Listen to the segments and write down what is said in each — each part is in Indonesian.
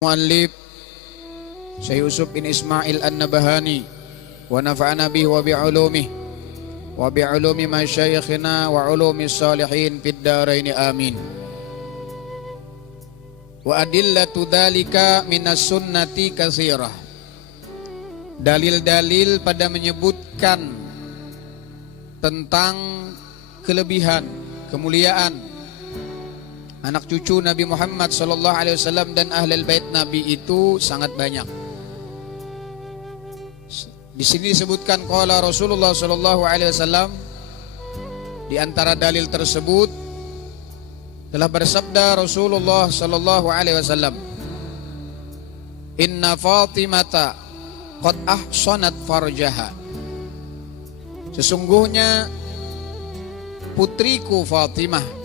Muallif Syekh Yusuf bin Ismail An-Nabahani wa nafa'ana bihi wa bi'ulumihi wa bi'ulumi masyayikhina wa ulumi salihin fid dharain amin. Wa adillatu dzalika minas sunnati katsirah. Dalil-dalil pada menyebutkan tentang kelebihan, kemuliaan anak cucu Nabi Muhammad sallallahu alaihi wasallam dan ahlul bait Nabi itu sangat banyak. Di sini disebutkan qala Rasulullah sallallahu alaihi wasallam. Di antara dalil tersebut telah bersabda Rasulullah sallallahu alaihi wasallam, "Inna Fatimata qad ahsanat farjaha." Sesungguhnya putriku Fatimah,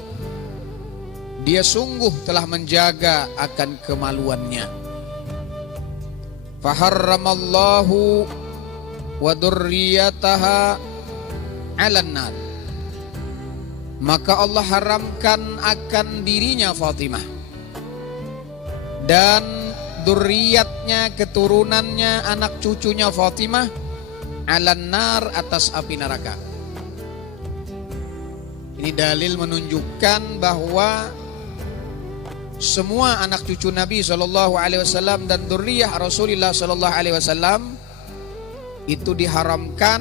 dia sungguh telah menjaga akan kemaluannya. Faharramallahu wa dzurriyyataha 'alan nar. Maka Allah haramkan akan dirinya Fatimah dan dzurriyyatnya, keturunannya, anak cucunya Fatimah 'alan nar, atas api neraka. Ini dalil menunjukkan bahwa semua anak cucu Nabi sallallahu alaihi wasallam dan dzurriyyah Rasulullah sallallahu alaihi wasallam itu diharamkan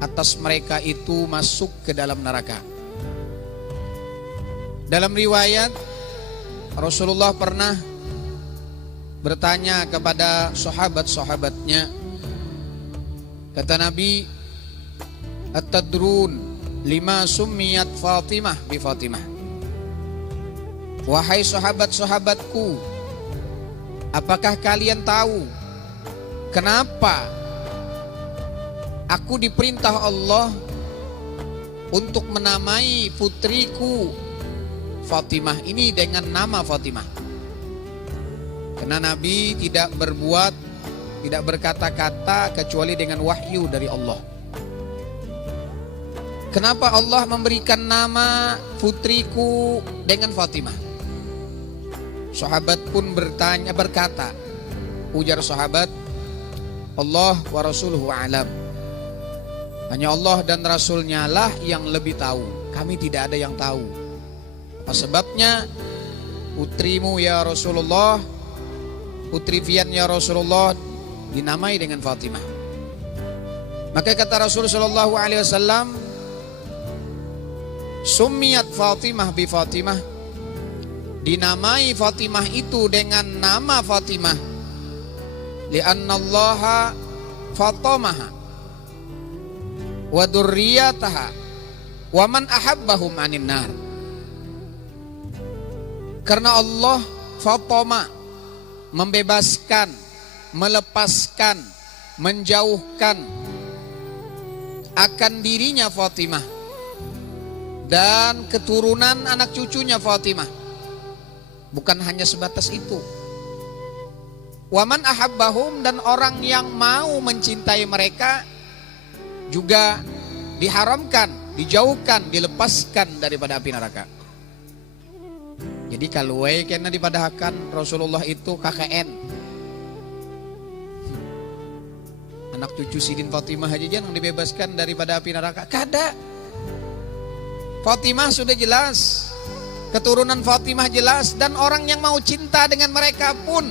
atas mereka itu masuk ke dalam neraka. Dalam riwayat Rasulullah pernah bertanya kepada sahabat-sahabatnya, kata Nabi, "Atadrun lima summiyat Fatimah bi Fatimah?" Wahai sahabat-sahabatku, apakah kalian tahu kenapa aku diperintah Allah untuk menamai putriku Fatimah ini dengan nama Fatimah? Karena Nabi tidak berbuat, tidak berkata-kata kecuali dengan wahyu dari Allah. Kenapa Allah memberikan nama putriku dengan Fatimah? Sahabat pun berkata, ujar sahabat, Allah wa rasuluhu a'lam. Hanya Allah dan Rasulnya lah yang lebih tahu. Kami tidak ada yang tahu. Apa sebabnya putrimu ya Rasulullah, putri Fian ya Rasulullah dinamai dengan Fatimah? Maka kata Rasulullah sallallahu alaihi wasallam, summiyat Fatimah bi Fatimah, dinamai Fatimah itu dengan nama Fatimah, li'annallaha fatamaha wa dzurriyyataha wa man ahabbahum anin nar. Karena Allah fatama, membebaskan, melepaskan, menjauhkan akan dirinya Fatimah dan keturunan anak cucunya Fatimah. Bukan hanya sebatas itu. Waman ahabbahum, dan orang yang mau mencintai mereka juga diharamkan, dijauhkan, dilepaskan daripada api neraka. Jadi kalau kena dipadahkan Rasulullah itu KKN. Anak cucu Sidin Fatimah aja yang dibebaskan daripada api neraka. Kada. Fatimah sudah jelas, keturunan Fatimah jelas, dan orang yang mau cinta dengan mereka pun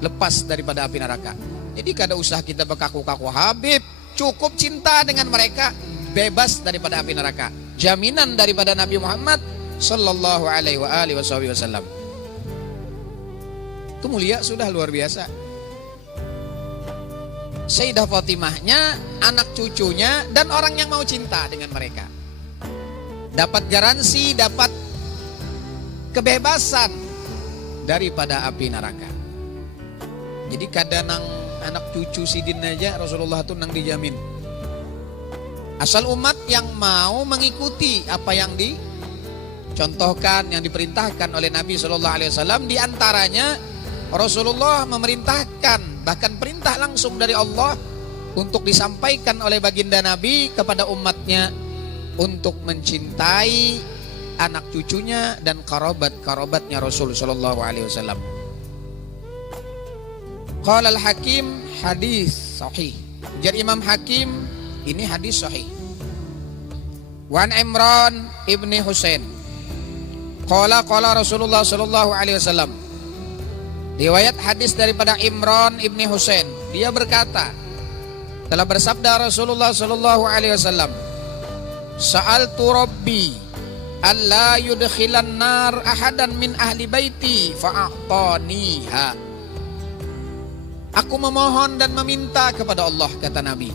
lepas daripada api neraka. Jadi kada usah kita berkaku-kaku Habib, cukup cinta dengan mereka, bebas daripada api neraka. Jaminan daripada Nabi Muhammad sallallahu alaihi wasallam. Itu mulia, sudah luar biasa. Sayyidah Fatimahnya, anak cucunya, dan orang yang mau cinta dengan mereka dapat garansi, dapat kebebasan daripada api neraka. Jadi kadang anak cucu Sidin aja Rasulullah itu nang dijamin. Asal umat yang mau mengikuti apa yang dicontohkan, yang diperintahkan oleh Nabi sallallahu alaihi wasallam, di antaranya Rasulullah memerintahkan, bahkan perintah langsung dari Allah untuk disampaikan oleh baginda Nabi kepada umatnya untuk mencintai anak cucunya dan karabat-karabatnya Rasul sallallahu alaihi wasallam. Qala al-Hakim hadis sahih. Ujar Imam Hakim, ini hadis sahih. Wan Imran ibni Husain. Qala Rasulullah sallallahu alaihi wasallam. Riwayat hadis daripada Imran ibni Husain. Dia berkata, telah bersabda Rasulullah sallallahu alaihi wasallam, Sa'altu Rabbi alla yudkhilan nar ahadan min ahli baiti fa'ataniha. Aku memohon dan meminta kepada Allah, kata Nabi.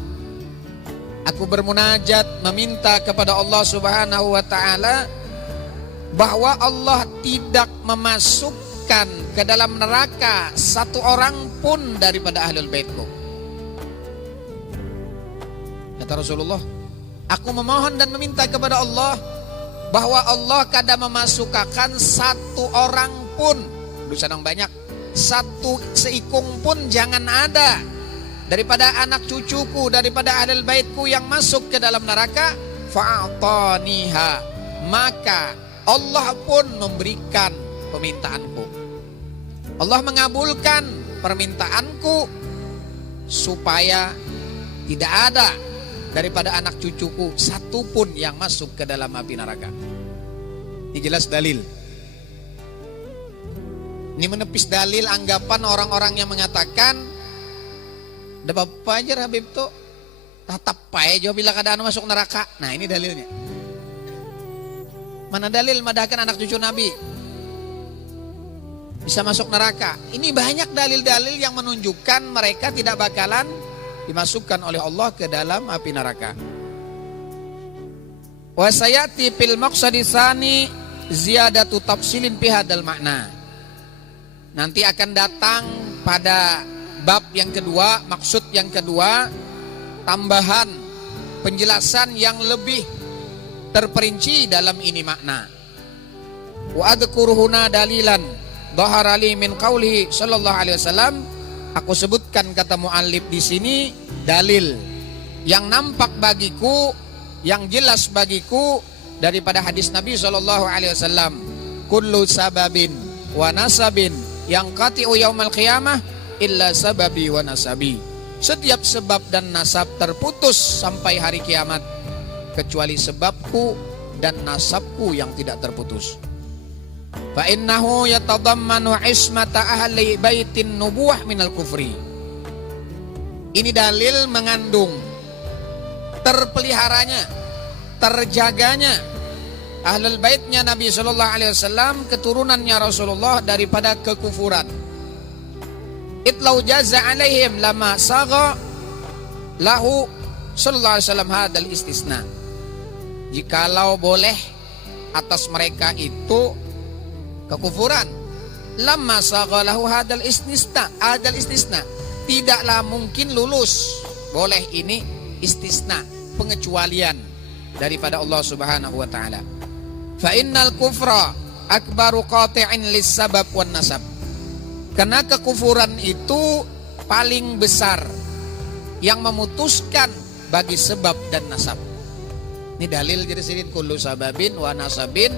Aku bermunajat meminta kepada Allah Subhanahu wa taala bahwa Allah tidak memasukkan ke dalam neraka satu orang pun daripada ahlul baitku. Kata Rasulullah, aku memohon dan meminta kepada Allah bahwa Allah kada memasukkan satu orang pun, dosa yang banyak, satu seikung pun jangan ada daripada anak cucuku, daripada ahlul baitku yang masuk ke dalam neraka. Fa'ataniha, maka Allah pun memberikan permintaanku. Allah mengabulkan permintaanku supaya tidak ada daripada anak cucuku satu pun yang masuk ke dalam api neraka. Ini jelas dalil. Ini menepis dalil anggapan orang-orang yang mengatakan ada apa aja Habib tuh tatap pae jauh bila keadaan masuk neraka. Nah ini dalilnya. Mana dalil madahkan anak cucu Nabi bisa masuk neraka? Ini banyak dalil-dalil yang menunjukkan mereka tidak bakalan dimasukkan oleh Allah ke dalam api neraka. Wa sayati fil maqsadi tsani ziyadatu tafsilin fi hadzal makna. Nanti akan datang pada bab yang kedua, maksud yang kedua, tambahan penjelasan yang lebih terperinci dalam ini makna. Wa adkuruhuna dalilan dhahara li min qaulihi sallallahu alaihi wasallam. Aku sebutkan kata muallif di sini dalil yang nampak bagiku, yang jelas bagiku daripada hadis Nabi sallallahu alaihi wasallam. Kullu sababin wa nasabin yang qati'u yaumal qiyamah illa sababi wa nasabi. Setiap sebab dan nasab terputus sampai hari kiamat kecuali sebabku dan nasabku yang tidak terputus. Fa innahu yatadammanu ismata ahli baitin nubuwah minal kufri. Ini dalil mengandung terpeliharanya, terjaganya ahlul baitnya Nabi sallallahu alaihi wasallam, keturunannya Rasulullah daripada kekufuran. Itlau jaza alaihim lama saga lahu sallallahu alaihi wasallam hadal istisna. Jikalau boleh atas mereka itu kekufuran, lama saga lahu hadal istisna, tidaklah mungkin lulus. Boleh ini istisna, pengecualian daripada Allah Subhanahu wa taala. Fa innal kufra akbaru qati'in lis sabab wan nasab. Karena kekufuran itu paling besar yang memutuskan bagi sebab dan nasab. Ini dalil jadi sirin kullu sababin wa nasabin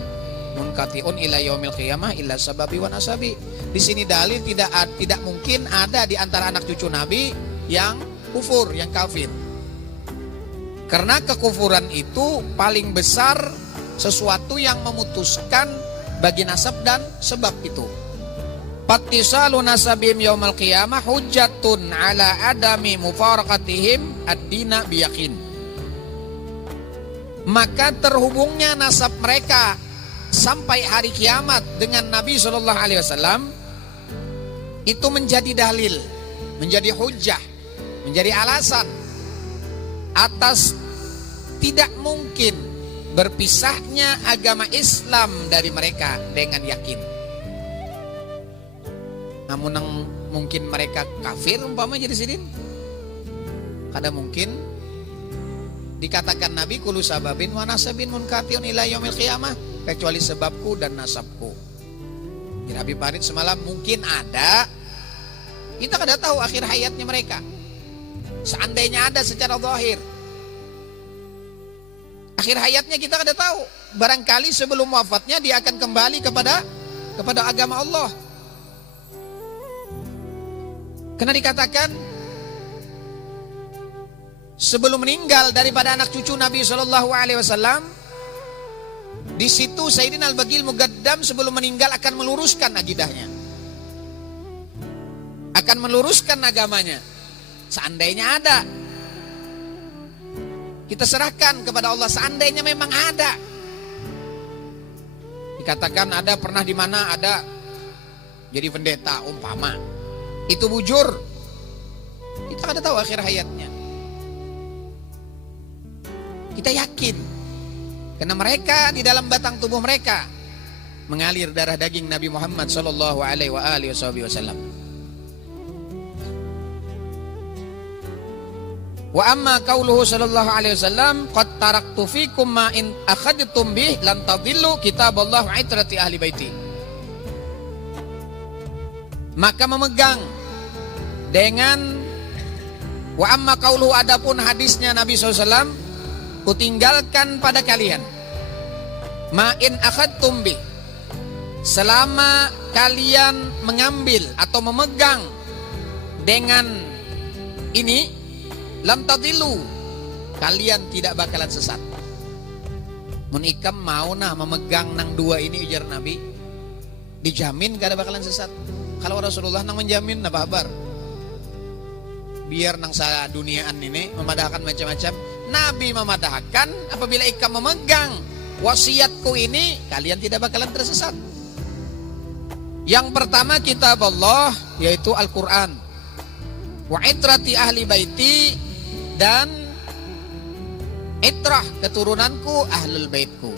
munkatiun ila yaumil qiyamah illa sababi wa nasabi. Di sini dalil tidak mungkin ada di antara anak cucu Nabi yang kufur, yang kafir. Karena kekufuran itu paling besar, sesuatu yang memutuskan bagi nasab dan sebab itu. Fattisalu nasabim yaumal qiyamah hujjatun ala adami mufaraqatihim ad-dina biyakin. Maka terhubungnya nasab mereka sampai hari kiamat dengan Nabi SAW itu menjadi dalil, menjadi hujjah, menjadi alasan atas tidak mungkin berpisahnya agama Islam dari mereka dengan yakin. Namun yang mungkin mereka kafir umpama jadi sidin, kada mungkin dikatakan Nabi kullu sababin wa nasabin munkatiun ila yaumil qiyamah kecuali sebabku dan nasabku. Jadi Habib Farid semalam mungkin ada, kita kada tahu akhir hayatnya mereka. Seandainya ada secara zahir, akhir hayatnya kita kada tahu. Barangkali sebelum wafatnya dia akan kembali kepada agama Allah. Karena dikatakan sebelum meninggal daripada anak cucu Nabi SAW, di situ Sayyidina Al-Baghil Mugaddam sebelum meninggal akan meluruskan akidahnya, akan meluruskan agamanya. Seandainya ada, kita serahkan kepada Allah. Seandainya memang ada, dikatakan ada pernah di mana ada jadi pendeta umpama, itu bujur, kita kada tahu akhir hayatnya. Kita yakin karena mereka di dalam batang tubuh mereka mengalir darah daging Nabi Muhammad sallallahu alaihi wasallam. Wa amma qauluhu sallallahu alaihi wasallam qad taraktu fikum ma in akhadtum bih lan tadillu kitaballah wa itrati ahli baiti. Maka memegang dengan wa amma qauluhu, adapun hadisnya Nabi SAW, kutinggalkan pada kalian ma in akhadtum bih, selama kalian mengambil atau memegang dengan ini, lam tadilu, kalian tidak bakalan sesat. Mun ikam mau nah memegang nang dua ini ujar Nabi, dijamin gak ada bakalan sesat. Kalau Rasulullah nang menjamin apa kabar? Biar nang sa duniaan ini memadahkan macam-macam, Nabi memadahkan apabila ikam memegang wasiatku ini, kalian tidak bakalan tersesat. Yang pertama kitab Allah, yaitu Al-Quran, wa itrati ahli baiti, dan itrah keturunanku, ahlul baitku,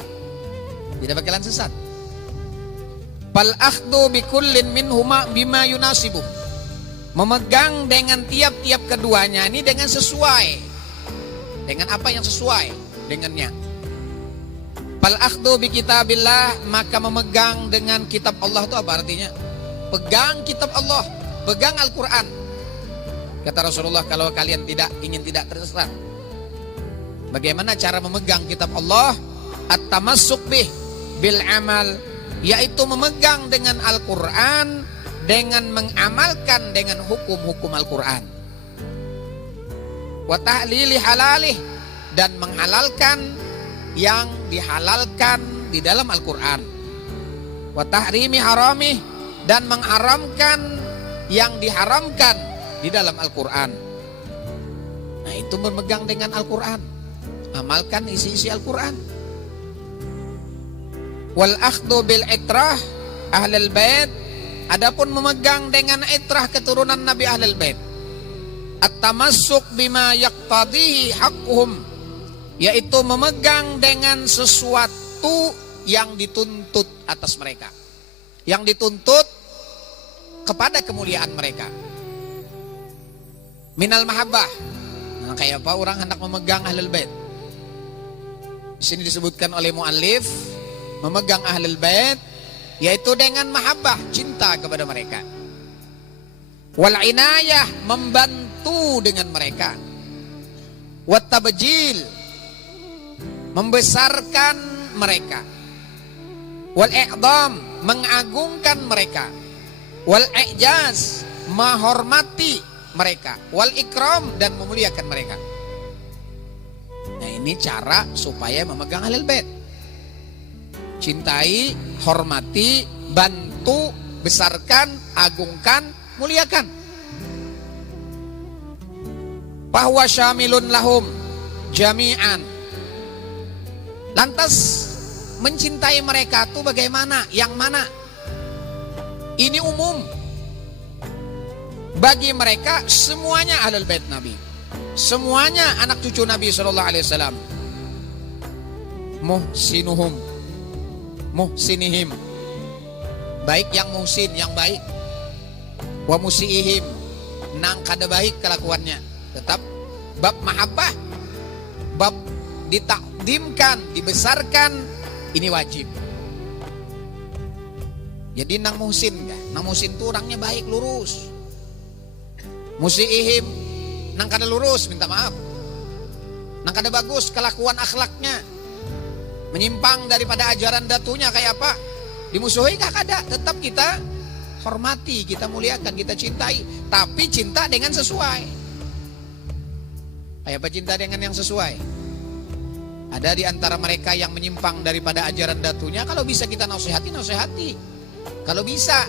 tidak bakalan sesat. Fal akhdu bikullin minhuma bima yunasibu, memegang dengan tiap-tiap keduanya ini dengan sesuai, dengan apa yang sesuai dengannya. Fal akhdu bi kitabillah, maka memegang dengan kitab Allah itu apa artinya? Pegang kitab Allah, pegang Al-Quran. Kata Rasulullah, kalau kalian ingin tidak tersesat, bagaimana cara memegang kitab Allah? At-tamassuk bih bil amal, yaitu memegang dengan Al-Quran dengan mengamalkan dengan hukum-hukum Al-Quran. Wa tahlili halalih, dan menghalalkan yang dihalalkan di dalam Al-Quran. Wa tahrimi haramih, dan mengharamkan yang diharamkan di dalam Al-Quran. Nah, itu memegang dengan Al-Quran, amalkan isi-isi Al-Quran. Wal akhdu bil itrah ahlul bait, adapun memegang dengan itrah keturunan Nabi ahlul bait. At-tamassuk bima yaqtadihi haqquhum, yaitu memegang dengan sesuatu yang dituntut atas mereka, yang dituntut kepada kemuliaan mereka. Minal mahabbah, nah, kayak apa orang hendak memegang ahlul bait? Di sini disebutkan oleh muallif, memegang ahlul bait yaitu dengan mahabbah, cinta kepada mereka. Wal inayah, membantu dengan mereka. Wat tabjil, membesarkan mereka. Wal i'dham, mengagungkan mereka. Wal i'jaz, menghormati mereka. Wal ikram, dan memuliakan mereka. Nah, ini cara supaya memegang ahlul bait. Cintai, hormati, bantu, besarkan, agungkan, muliakan. Bahwa syamilun lahum jami'an. Lantas mencintai mereka itu bagaimana? Yang mana? Ini umum. Bagi mereka semuanya ahlul bait Nabi, semuanya anak cucu Nabi sallallahu alaihi wasallam. Muhsinuhum, muhsinihim, baik yang muhsin, yang baik. Wa musiihim, nang kada baik kelakuannya, tetap bab mahabbah, bab ditakdimkan, dibesarkan, ini wajib. Jadi nang muhsin, nang muhsin itu orangnya baik, lurus. Musiihim, nang kada lurus, minta maaf. Nang kada bagus kelakuan akhlaknya, menyimpang daripada ajaran datunya kayak apa, dimusuhi kah kada, tetap kita hormati, kita muliakan, kita cintai. Tapi cinta dengan sesuai. Apa cinta dengan yang sesuai? Ada di antara mereka yang menyimpang daripada ajaran datunya. Kalau bisa kita nasihati, nasihati. Kalau bisa.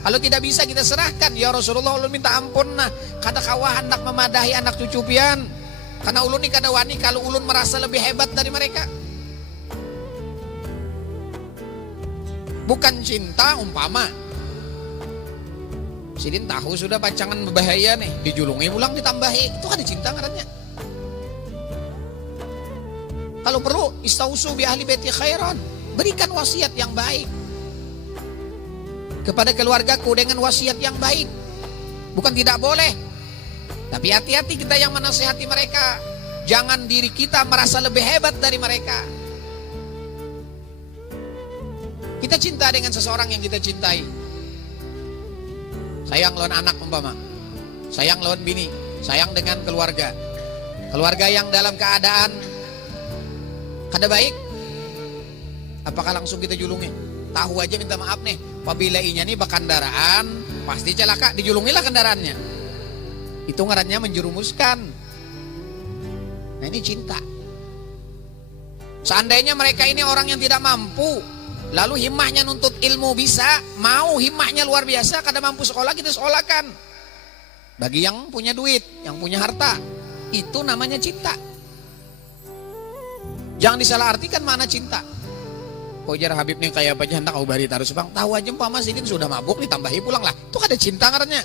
Kalau tidak bisa kita serahkan. Ya Rasulullah, ulun minta ampun nah. Kata kawah hendak memadahi anak cucu pian. Karena ulun ni kada wani kalau ulun merasa lebih hebat dari mereka. Bukan cinta umpama. Sidin tahu sudah pacangan berbahaya nih, dijulungi pulang ditambahi. Itu kan cinta ngarannya. Kalau perlu istausu bi ahli baiti khairan. Berikan wasiat yang baik kepada keluargaku dengan wasiat yang baik. Bukan tidak boleh. Tapi hati-hati kita yang menasihati mereka. Jangan diri kita merasa lebih hebat dari mereka. Kita cinta dengan seseorang yang kita cintai. Sayang lawan anak umpama. Sayang lawan bini. Sayang dengan keluarga. Keluarga yang dalam keadaan kada baik. Apakah langsung kita julungi? Tahu aja minta maaf nih. Apabila inya nih bakandaraan, pasti celaka, dijulungilah kendaraannya. Itu ngarannya menjerumuskan. Nah ini cinta. Seandainya mereka ini orang yang tidak mampu, lalu himmahnya nuntut ilmu bisa, mau himmahnya luar biasa, kada mampu sekolah, kita sekolahkan. Bagi yang punya duit, yang punya harta, itu namanya cinta. Jangan disalahartikan mana cinta. Kok jar Habib nih kayak apa aja hendak kau bari taruh sebang. Tahu aja umpama sidin sudah mabuk ditambahi pulang lah. Itu kada cinta ngarannya.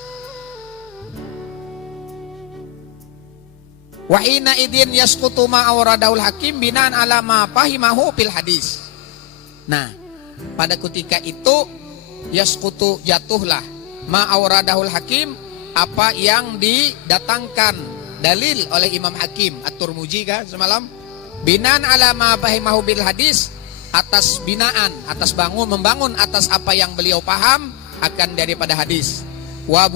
Wa ina idin yasqutu ma awradaul hakim binan ala ma fahimahu fil hadis. Nah, pada ketika itu yasqutu jatuhlah ma awradahul hakim, apa yang didatangkan dalil oleh Imam Hakim At-Turmuji kan semalam, binan ala ma fahimahu bil hadis, atas binaan, atas membangun atas apa yang beliau paham akan daripada hadis. Wa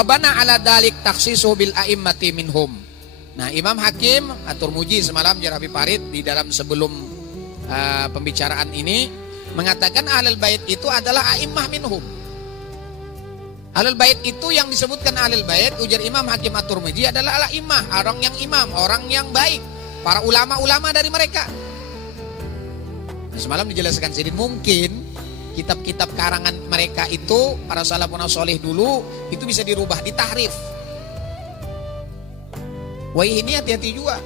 bana ala dalik taksisu bil a'immati minhum. Nah, Imam Hakim At-Turmuji semalam jar Habib Farid di dalam sebelum pembicaraan ini mengatakan ahlul bait itu adalah a'immah minhum. Ahlul bait itu yang disebutkan ahlul bait ujar Imam Hakim At-Turmuji adalah a'immah, orang yang imam, orang yang baik, para ulama-ulama dari mereka. Semalam dijelaskan sedikit, mungkin kitab-kitab karangan mereka itu para salafun sholih dulu itu bisa dirubah, ditahrif. Wah ini hati-hati juga.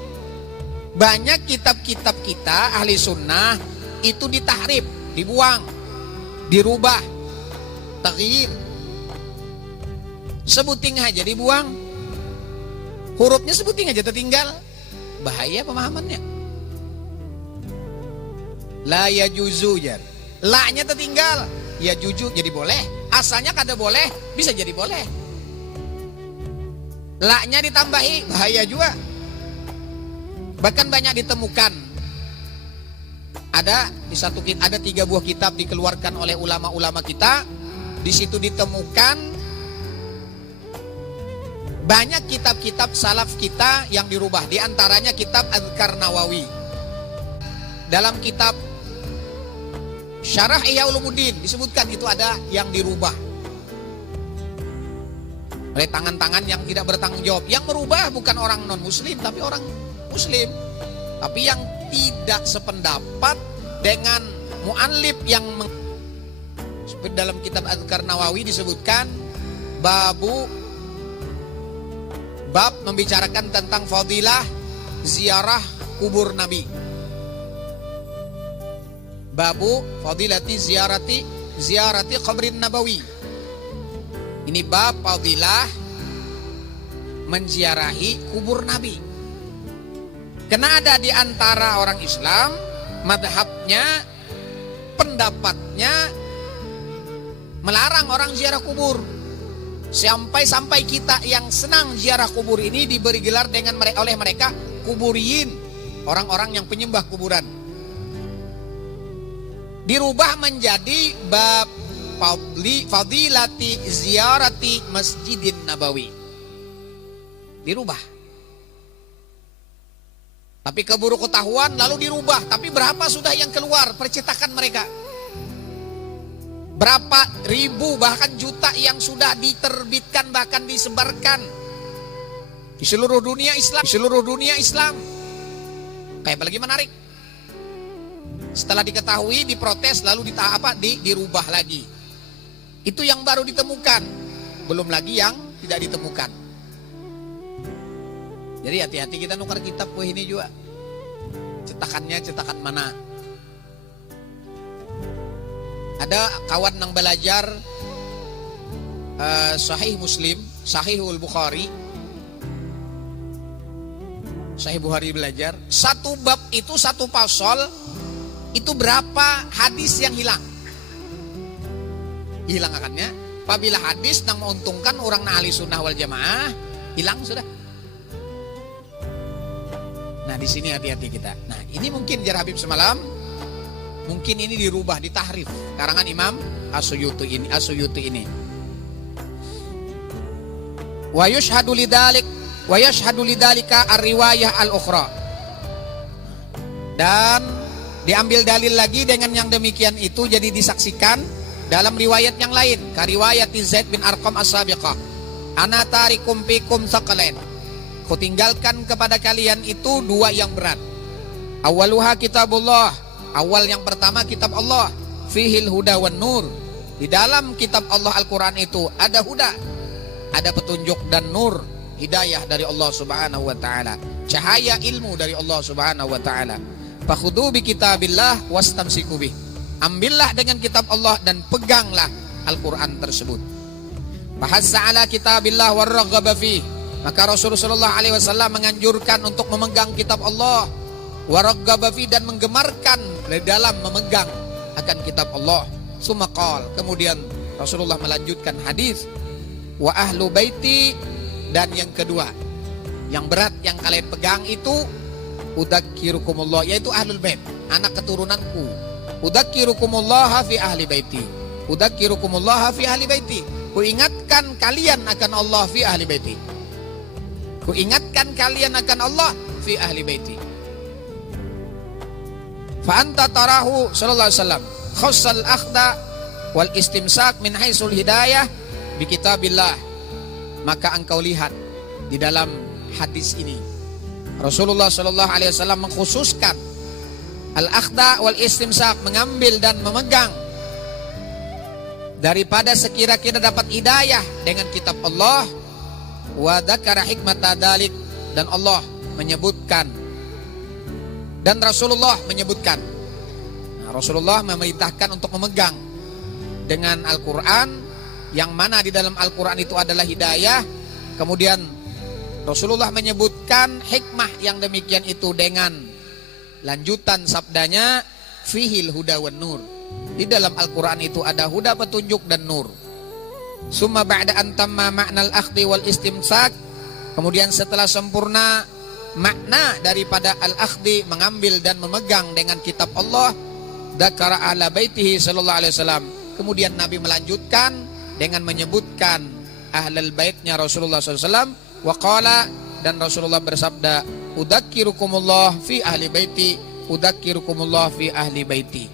Banyak kitab-kitab kita ahli sunnah itu ditahrif, dibuang, dirubah, taghyir. Sebuting aja dibuang, hurufnya sebuting aja tertinggal. Bahaya pemahamannya. La ya juzu jar. La-nya tertinggal. Ya juju jadi boleh. Asalnya kada boleh, bisa jadi boleh. La-nya ditambahi, bahaya juga. Bahkan banyak ditemukan. Ada di ada 3 buah kitab dikeluarkan oleh ulama-ulama kita. Di situ ditemukan banyak kitab-kitab salaf kita yang dirubah. Di antaranya kitab Adhkar Nawawi. Dalam kitab Syarah Ihya Ulumuddin disebutkan itu ada yang dirubah oleh tangan-tangan yang tidak bertanggung jawab. Yang merubah bukan orang non muslim tapi orang muslim, tapi yang tidak sependapat dengan mu'allif yang seperti dalam kitab Adhkar Nawawi disebutkan bab membicarakan tentang fadilah ziarah kubur Nabi. Babu fadilati ziarati qabrin nabawi. Ini bab fadilah menziarahi kubur Nabi. Karena ada di antara orang Islam madhabnya, pendapatnya melarang orang ziarah kubur. Sampai kita yang senang ziarah kubur ini diberi gelar dengan oleh mereka kuburiyin, orang-orang yang penyembah kuburan. Dirubah menjadi bab fadilati ziarati Masjidin Nabawi. Dirubah. Tapi keburu ketahuan lalu dirubah. Tapi berapa sudah yang keluar percetakan mereka? Berapa ribu bahkan juta yang sudah diterbitkan bahkan disebarkan di seluruh dunia Islam. Kayak apalagi menarik. Setelah diketahui, diprotes, lalu dirubah lagi. Itu yang baru ditemukan, belum lagi yang tidak ditemukan. Jadi hati-hati kita nukar kitab ini juga. Cetakannya cetakan mana? Ada kawan yang belajar Sahih Muslim, Sahihul Bukhari. Sahih Bukhari belajar. Satu bab itu, satu pasal itu berapa hadis yang hilang? Hilang akannya. Apabila hadis yang menguntungkan orang ahli sunnah wal jamaah, hilang sudah. Nah di sini hati-hati kita. Nah ini mungkin jar Habib semalam, mungkin ini dirubah, ditahrif karangan Imam As-Suyuti ini. Wa yushhadu lidzalika ar-riwayah al-ukhra. Dan diambil dalil lagi dengan yang demikian itu, jadi disaksikan dalam riwayat yang lain. Ka riwayat Zaid bin Arqam as-sabiqah. Ana tarikum fikum tsaqalain. Ku tinggalkan kepada kalian itu dua yang berat. Awaluha kitabullah. Awal yang pertama kitab Allah. Fihil huda wan nur. Di dalam kitab Allah Al-Quran itu ada huda, ada petunjuk dan nur, hidayah dari Allah Subhanahu wa taala, cahaya ilmu dari Allah Subhanahu wa taala. Fakhudhu bi kitabillah wastamsiku bih. Ambillah dengan kitab Allah dan peganglah Al-Quran tersebut. Bahasa ala kitabillah warraghaba fih. Maka Rasulullah SAW menganjurkan untuk memegang kitab Allah, warraghaba fih, dan menggemarkan di dalam memegang akan kitab Allah. Sumaqal, kemudian Rasulullah melanjutkan hadis, wa ahlu baiti, dan yang kedua yang berat yang kalian pegang itu udzakirukumullah, yaitu ahlul bait, anak keturunanku. Udzakirukumullah fi ahli baiti. Udzakirukumullah fi ahli baiti. Kuingatkan kalian akan Allah fi ahli baiti. Kuingatkan kalian akan Allah fi ahli baiti. Fa anta tarahu sallallahu alaihi wasallam khassal akhda wal istimsak min haisul hidayah bi kitabillah. Maka engkau lihat di dalam hadis ini Rasulullah sallallahu alaihi wasallam mengkhususkan al-akhda wal istimsak, mengambil dan memegang daripada sekira-kira dapat hidayah dengan kitab Allah. Wa dzakara hikmata dzalik, dan Allah menyebutkan dan Rasulullah menyebutkan. Nah, Rasulullah memerintahkan untuk memegang dengan Al-Quran, yang mana di dalam Al-Quran itu adalah hidayah. Kemudian Rasulullah menyebutkan hikmah yang demikian itu dengan lanjutan sabdanya, fihil huda wan nur. Di dalam Al-Quran itu ada huda, petunjuk, dan nur. Summa ba'da an tamma ma'nal akhdi wal istimsak. Kemudian setelah sempurna makna daripada al-akhdi, mengambil dan memegang dengan kitab Allah, dzakara ala baitihi sallallahu alaihi wasallam. Kemudian Nabi melanjutkan dengan menyebutkan ahlul baitnya Rasulullah SAW. Wa qala, dan Rasulullah bersabda, udzakirukumullah fi ahli baiti, udzakirukumullah fi ahli baiti.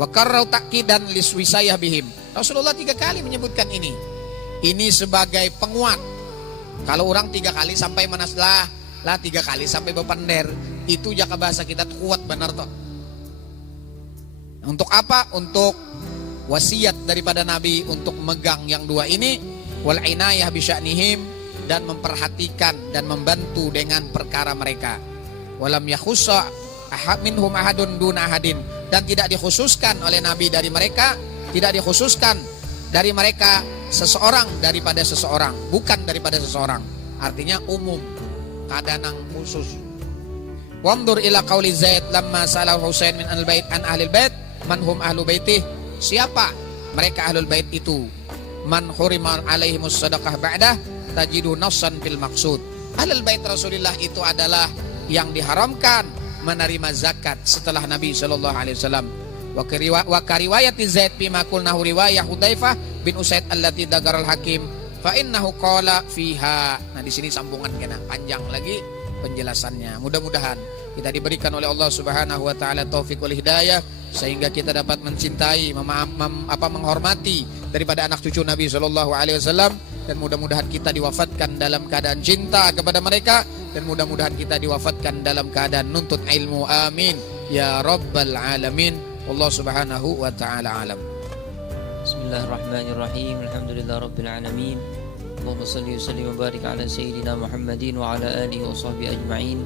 Wa karrau taqidan liswisayah bihim. Rasulullah 3 kali menyebutkan ini. Ini sebagai penguat. Kalau orang 3 kali sampai manaslah, 3 kali sampai bepander, itu jaka bahasa kita kuat benar toh. Untuk apa? Untuk wasiat daripada Nabi untuk memegang yang 2 ini, wal inayah bi sya'nihim, dan memperhatikan dan membantu dengan perkara mereka. Walam yakhussa ahad minhum ahadun duna ahadin, dan tidak dikhususkan oleh Nabi dari mereka, tidak dikhususkan dari mereka seseorang daripada seseorang, bukan daripada seseorang. Artinya umum, kadanang khusus. Wandur ila qauli Zaid lamma salah Husain min al-bait an ahlil bait man hum ahlu baitih. Siapa mereka ahlul bait itu? Man hurima alaihimus sadaqah ba'dah tajidu nafsan fil maqsud. Ahlul bait Rasulullah itu adalah yang diharamkan menerima zakat setelah Nabi sallallahu alaihi wasallam. Wa kariwayat Zaid bima qulnahu riwayah Hudzaifah bin Usaid allati dagaral hakim fa innahu qala fiha. Nah di sini sambungan kena panjang lagi penjelasannya. Mudah-mudahan kita diberikan oleh Allah Subhanahu wa taala taufik wal hidayah sehingga kita dapat mencintai, menghormati daripada anak cucu Nabi Shallallahu Alaihi Wasallam, dan mudah-mudahan kita diwafatkan dalam keadaan cinta kepada mereka, dan mudah-mudahan kita diwafatkan dalam keadaan nuntut ilmu. Amin ya rabbal alamin. Allah subhanahu wa ta'ala alam. Bismillahirrahmanirrahim. Alhamdulillah rabbil alamin. Allahumma salli wa sallim wa barik ala sayyidina Muhammadin wa ala alihi wa sahbihi ajma'in.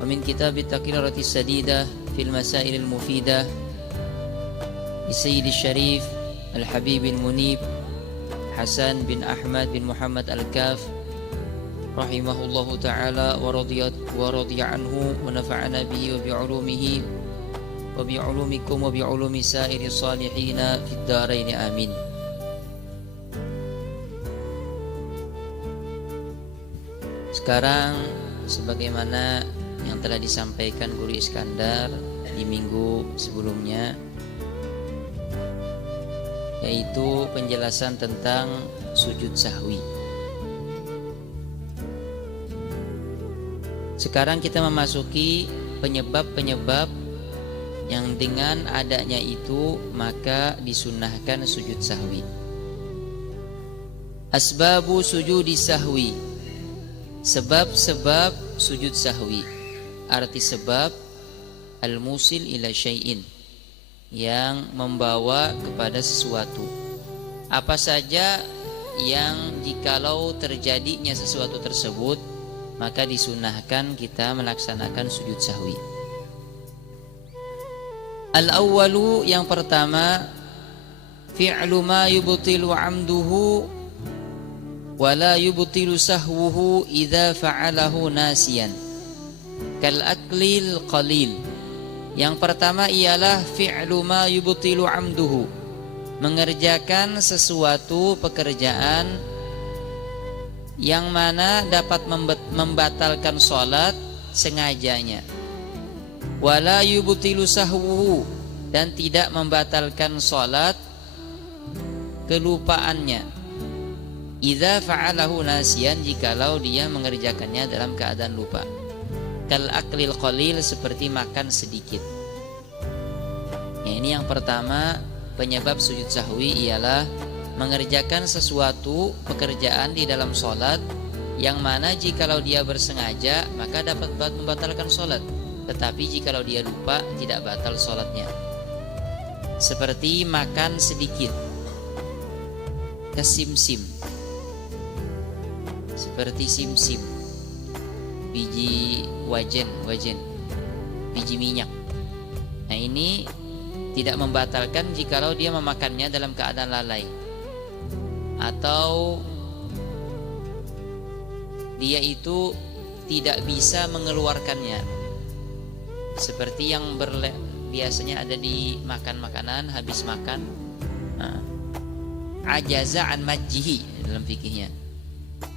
ومن كتاب التقريرة السديدة في المسائل المفيدة للسيد الشريف الحبيب المنيب حسن بن أحمد بن محمد الكاف رحمه الله تعالى ورضي عنه ونفعنا به وبعلومه وبعلومكم وبعلوم سائر الصالحين في الدارين آمين. Sekarang sebagaimana yang telah disampaikan Guru Iskandar di minggu sebelumnya, yaitu penjelasan tentang sujud sahwi. Sekarang kita memasuki penyebab-penyebab yang dengan adanya itu maka disunnahkan sujud sahwi. Asbabu sujudi sahwi, sebab-sebab sujud sahwi. Arti sebab al-musil ila syai'in, yang membawa kepada sesuatu. Apa saja yang jikalau terjadinya sesuatu tersebut maka disunahkan kita melaksanakan sujud sahwi. Al-awwalu, yang pertama, fi'lu ma yubtilu 'amduhu wa la yubtilu sahwuhu idza fa'alahu nasiyan kal aklil qalil. Yang pertama ialah fi'lu ma yubtilu 'amduhu, mengerjakan sesuatu pekerjaan yang mana dapat membatalkan sholat sengajanya. Wala yubtilu sahwuhu, dan tidak membatalkan sholat kelupaannya. Idza fa'alahu nasiyan, jikalau dia mengerjakannya dalam keadaan lupa. Kal aklil qalil, seperti makan sedikit. Ini yang pertama, penyebab sujud sahwi ialah mengerjakan sesuatu pekerjaan di dalam sholat yang mana jikalau dia bersengaja maka dapat membatalkan sholat, tetapi jikalau dia lupa tidak batal sholatnya. Seperti makan sedikit, kesimsim, seperti simsim, biji wajen, biji minyak. Nah, ini tidak membatalkan jikalau dia memakannya dalam keadaan lalai, atau dia itu tidak bisa mengeluarkannya, seperti yang biasanya ada di makanan habis makan, ajaza an majjihi dalam fikihnya.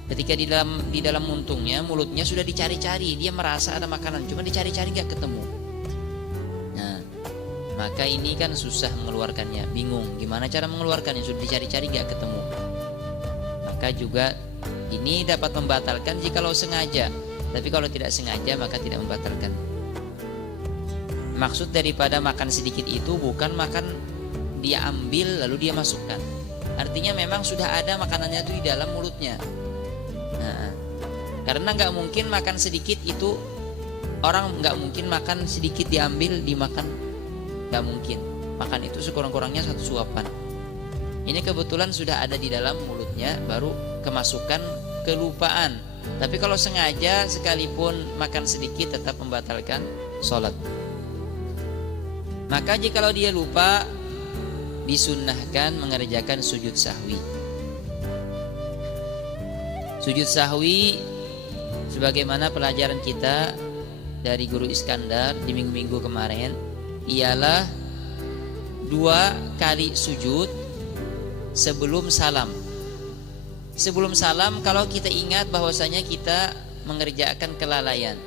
Ketika di dalam untungnya, mulutnya sudah dicari-cari, dia merasa ada makanan, cuma dicari-cari nggak ketemu. Nah, maka ini kan susah mengeluarkannya, bingung gimana cara mengeluarkannya, sudah dicari-cari nggak ketemu. Maka juga ini dapat membatalkan jikalau sengaja, tapi kalau tidak sengaja maka tidak membatalkan. Maksud daripada makan sedikit itu bukan makan dia ambil lalu dia masukkan. Artinya memang sudah ada makanannya itu di dalam mulutnya. Nah, karena nggak mungkin makan sedikit itu, orang nggak mungkin makan sedikit diambil dimakan, nggak mungkin. Makan itu sekurang-kurangnya 1 suapan. Ini kebetulan sudah ada di dalam mulutnya, baru kemasukan kelupaan. Tapi kalau sengaja sekalipun makan sedikit tetap membatalkan sholat. Maka jikalau dia lupa, disunnahkan mengerjakan sujud sahwi. Sujud sahwi sebagaimana pelajaran kita dari Guru Iskandar di minggu-minggu kemarin ialah 2 kali sujud sebelum salam. Sebelum salam, kalau kita ingat bahwasanya kita mengerjakan kelalaian,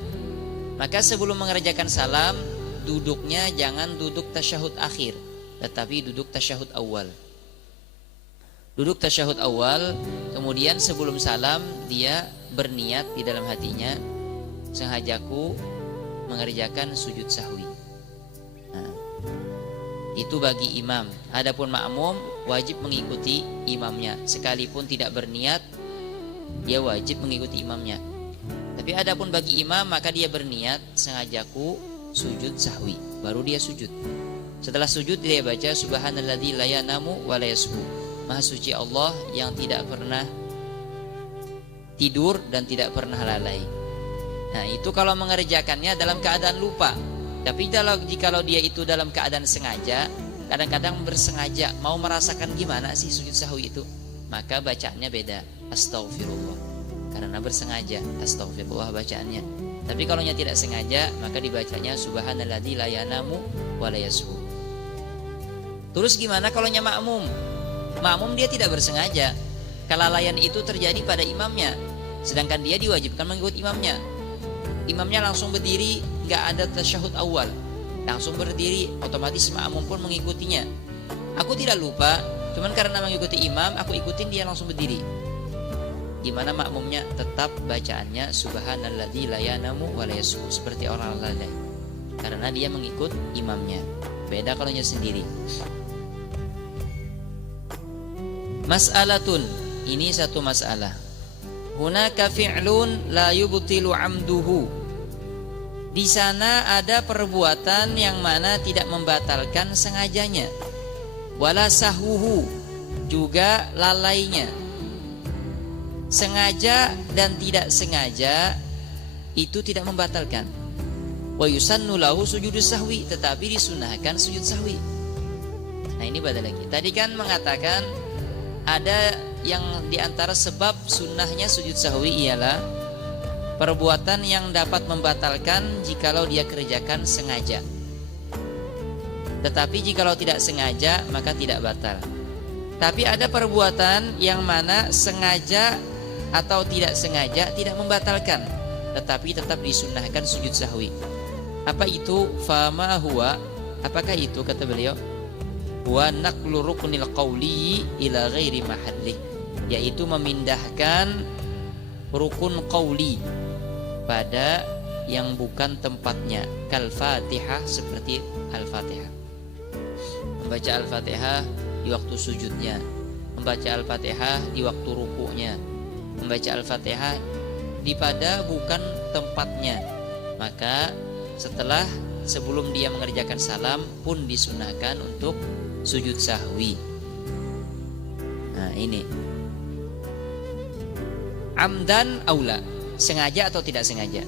maka sebelum mengerjakan salam, duduknya jangan duduk tasyahud akhir, tetapi duduk tasyahud awal. Duduk tasyahud awal, kemudian sebelum salam dia berniat di dalam hatinya, sengajaku mengerjakan sujud sahwi. Itu bagi imam. Adapun makmum wajib mengikuti imamnya. Sekalipun tidak berniat, dia wajib mengikuti imamnya. Tapi adapun bagi imam, maka dia berniat, sengajaku sujud sahwi, baru dia sujud. Setelah sujud dia baca subhanalladzi la yanamu wa la yasbu. Maha suci Allah yang tidak pernah tidur dan tidak pernah lalai. Nah, itu kalau mengerjakannya dalam keadaan lupa. Tapi jikalau dia itu dalam keadaan sengaja, kadang-kadang bersengaja mau merasakan gimana sih sujud sahwi itu, maka bacaannya beda, astaghfirullah. Karena bersengaja, astaghfirullah bacaannya. Tapi kalau tidak sengaja, maka dibacanya subhanalladzi la yanamu wa la yasbu. Terus gimana kalau makmum? Makmum dia tidak bersengaja. Kelalaian itu terjadi pada imamnya, sedangkan dia diwajibkan mengikut imamnya. Imamnya langsung berdiri, nggak ada tasyahud awal, langsung berdiri, otomatis makmum pun mengikutinya. Aku tidak lupa, cuman karena mengikuti imam, aku ikutin dia langsung berdiri. Gimana makmumnya? Tetap bacaannya subhanalladzi la yanamu wa la yasbu, seperti orang lalai, karena dia mengikut imamnya. Beda kalau sendiri. Mas'alatun, ini satu masalah. Hunaka fi'lun la yubtilu amduhu. Di sana ada perbuatan yang mana tidak membatalkan sengajanya. Wala sahuhu, juga lalainya. Sengaja dan tidak sengaja itu tidak membatalkan. Wa yusannu lahu sujudus sahwi, tetapi disunahkan sujud sahwi. Nah, ini beda lagi. Tadi kan mengatakan ada yang diantara sebab sunnahnya sujud sahwi ialah perbuatan yang dapat membatalkan jikalau dia kerjakan sengaja. Tetapi jikalau tidak sengaja maka tidak batal. Tapi ada perbuatan yang mana sengaja atau tidak sengaja tidak membatalkan, tetapi tetap disunnahkan sujud sahwi. Apa itu? Fama huwa, apakah itu? Kata beliau, wa naqlu ruknil qawli ila ghairi mahalli, yaitu memindahkan rukun qawli pada yang bukan tempatnya. Kal Fatihah, seperti Al-Fatihah. Membaca Al-Fatihah di waktu sujudnya, membaca Al-Fatihah di waktu rukunya, membaca Al-Fatihah di pada bukan tempatnya. Maka sebelum dia mengerjakan salam pun disunahkan untuk sujud sahwi. Nah, ini amdan aula, sengaja atau tidak sengaja.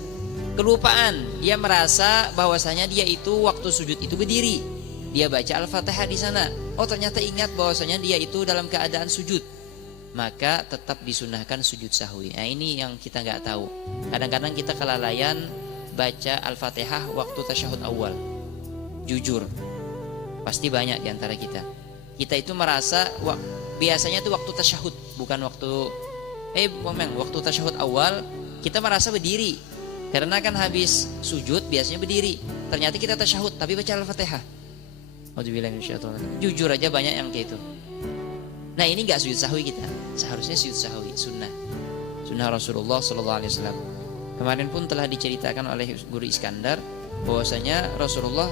Kelupaan, dia merasa bahwasanya dia itu waktu sujud itu berdiri, dia baca Al-Fatihah di sana. Oh, ternyata ingat bahwasanya dia itu dalam keadaan sujud, maka tetap disunahkan sujud sahwi. Nah, ini yang kita nggak tahu. Kadang-kadang kita kelalaian baca Al-Fatihah waktu tasyahud awal. Jujur, pasti banyak di antara kita. Kita itu merasa biasanya itu waktu tasyahud, bukan waktu waktu tasyahud awal kita merasa berdiri. Karena kan habis sujud biasanya berdiri. Ternyata kita tasyahud tapi baca Al-Fatihah. Jujur aja banyak yang kayak itu. Nah, ini enggak sujud sahwi kita. Seharusnya sujud sahwi, sunnah Rasulullah SAW. Kemarin pun telah diceritakan oleh Guru Iskandar bahwasanya Rasulullah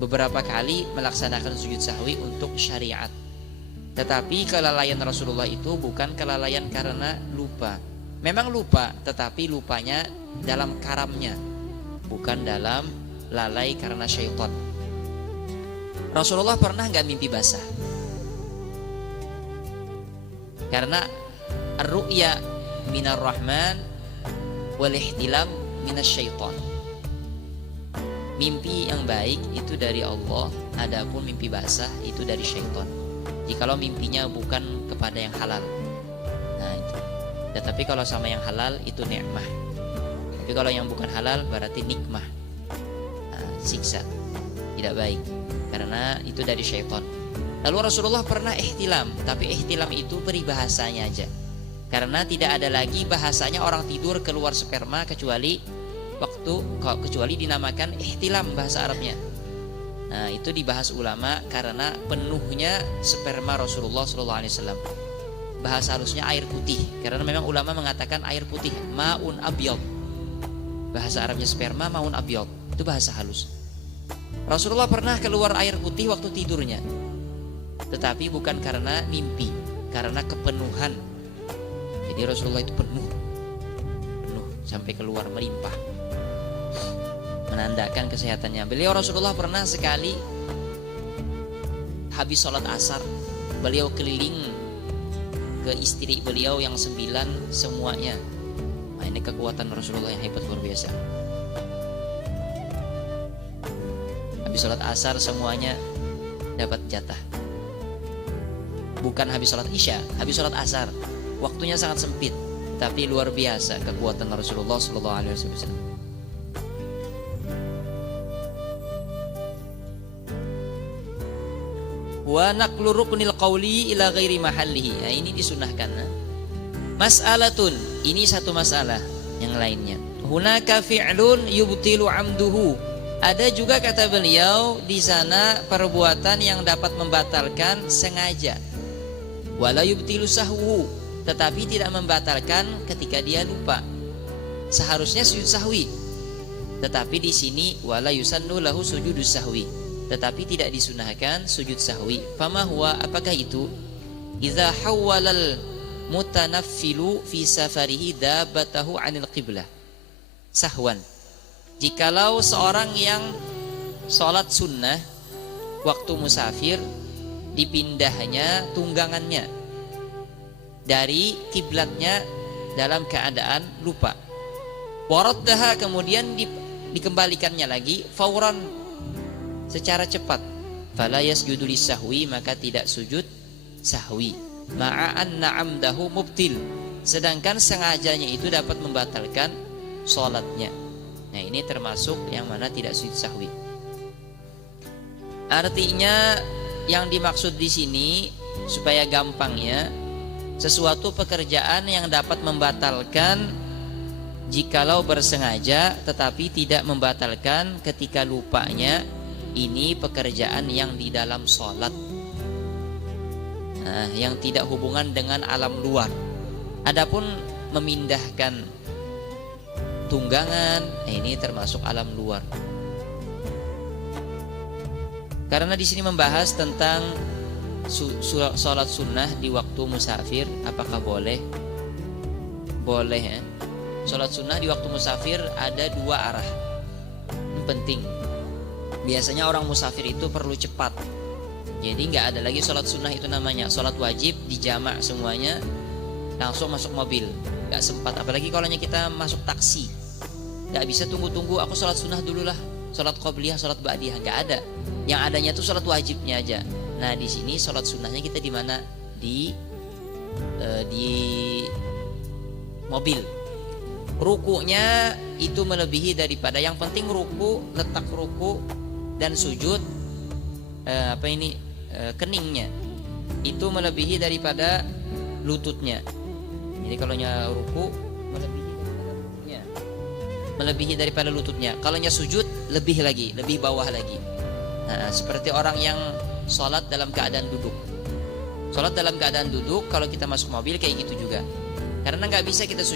beberapa kali melaksanakan sujud sahwi untuk syariat. Tetapi kelalaian Rasulullah itu bukan kelalaian karena lupa. Memang lupa, tetapi lupanya dalam karamnya, bukan dalam lalai karena syaitan. Rasulullah pernah nggak mimpi basah? Karena ar-ru'ya minar rahman wal ihtilam minas syaitan. Mimpi yang baik itu dari Allah, adapun mimpi basah itu dari syaitan. Jikalau mimpinya bukan kepada yang halal. Nah, itu. Tetapi kalau sama yang halal itu nikmah. Tapi kalau yang bukan halal berarti nikmah. Nah, siksa. Tidak baik. Karena itu dari syaitan. Lalu Rasulullah pernah ihtilam, tapi ihtilam itu peribahasanya aja. Karena tidak ada lagi bahasanya orang tidur keluar sperma kecuali dinamakan ihtilam bahasa Arabnya. Nah, itu dibahas ulama karena penuhnya sperma Rasulullah SAW. Bahasa halusnya air putih, karena memang ulama mengatakan air putih, maun abyad. Bahasa Arabnya sperma maun abyad, itu bahasa halus. Rasulullah pernah keluar air putih waktu tidurnya, tetapi bukan karena mimpi, karena kepenuhan. Jadi Rasulullah itu penuh sampai keluar melimpah, menandakan kesehatannya. Rasulullah pernah sekali habis sholat asar, beliau keliling ke istri beliau yang 9 semuanya. Nah, ini kekuatan Rasulullah yang hebat luar biasa. Habis sholat asar semuanya dapat jatah. Bukan habis sholat isya, habis sholat asar. Waktunya sangat sempit, tapi luar biasa kekuatan Rasulullah Sallallahu Alaihi Wasallam. Wa naqlu ruknil qawli ila ghairi mahallihi. Nah, ini disunahkan. Mas'alatun, ini satu masalah. Yang lainnya, hunaka fi'lun yubtilu amduhu. Ada juga kata beliau di sana perbuatan yang dapat membatalkan sengaja. Wala yubtilu sahwu, tetapi tidak membatalkan ketika dia lupa. Seharusnya sujud sahwi. Tetapi di sini wala yusannu lahu sujudus sahwi. Tetapi tidak disunahkan sujud sahwi. Fama huwa, apakah itu? Idza hawwalal mutanaffilu fi safarihi dabbatahu 'anil qiblah sahwan. Jikalau seorang yang sholat sunnah waktu musafir, dipindahnya tunggangannya dari kiblatnya dalam keadaan lupa, waraddaha, kemudian dikembalikannya lagi fauran, secara cepat, fala yasjudu lisahwi, maka tidak sujud sahwi, ma'an na'amdahu mubtil, sedangkan sengajanya itu dapat membatalkan sholatnya. Nah, ini termasuk yang mana tidak sujud sahwi. Artinya yang dimaksud di sini supaya gampangnya, sesuatu pekerjaan yang dapat membatalkan jikalau bersengaja tetapi tidak membatalkan ketika lupanya, ini pekerjaan yang di dalam sholat. Nah, yang tidak hubungan dengan alam luar. Adapun memindahkan tunggangan, ini termasuk alam luar. Karena di sini membahas tentang sholat sunnah di waktu musafir, apakah boleh? Boleh ya. Sholat sunnah di waktu musafir ada 2 arah. Ini penting. Biasanya orang musafir itu perlu cepat. Jadi nggak ada lagi sholat sunnah itu namanya sholat wajib dijamak semuanya, langsung masuk mobil. Nggak sempat. Apalagi kalau kita masuk taksi, nggak bisa tunggu-tunggu. Aku sholat sunnah dulu lah, sholat qobliyah, sholat ba'diyah, nggak ada. Yang adanya tuh sholat wajibnya aja. Nah, di sini sholat sunnahnya kita di mana? Di mobil. Rukunya itu melebihi daripada, yang penting ruku, letak ruku dan sujud keningnya itu melebihi daripada lututnya. Jadi kalau ruku melebihi daripada lututnya. Kalau sujud lebih lagi, lebih bawah lagi. Nah, seperti orang yang sholat dalam keadaan duduk. Sholat dalam keadaan duduk, kalau kita masuk mobil kayak gitu juga. Karena nggak bisa kita sujud